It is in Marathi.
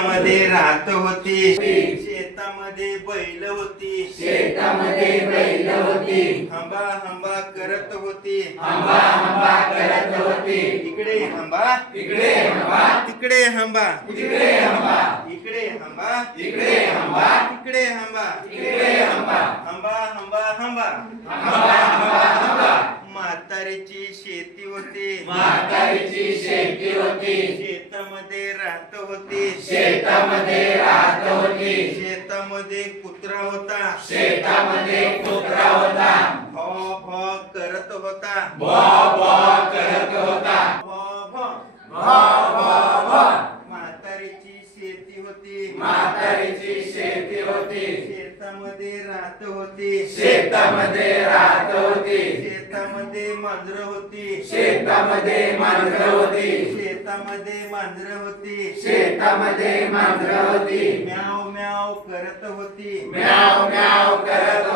मध्ये राहत होती. शेतामध्ये बैल होती. शेतामध्ये बैल होती. हंबा हंबा करत होती. हंबा हंबा करत होती. इकडे हंबा. इकडे हंबा. तिकडे हंबा. तिकडे हंबा. इकडे हंबा. इकडे हंबा. तिकडे हंबा. इकडे हंबा. हंबा हंबा हंबा. हंबा हंबा हंबा. म्हातारीची शेती होती. म्हातारीची शेती होती. शेतामध्ये राहत होती. शेतामध्ये राहत होती. शेतामध्ये कुत्रा होता. शेतामध्ये कुत्रा होता. भॉ भॉ करत होता. बॉ बॉ करत होता. भॉ भॉ भॉ भॉ भॉ म्हातारीची शेती होती. म्हातारीची शेती होती. शेतामध्ये राहत होती. शेतामध्ये राहत होती. शेतामध्ये मांजर होती. शेतामध्ये मांजर होती. शेतामध्ये मांजर होती शेतामध्ये मांजर होती म्याव म्याव करत होती. म्याव म्याव करत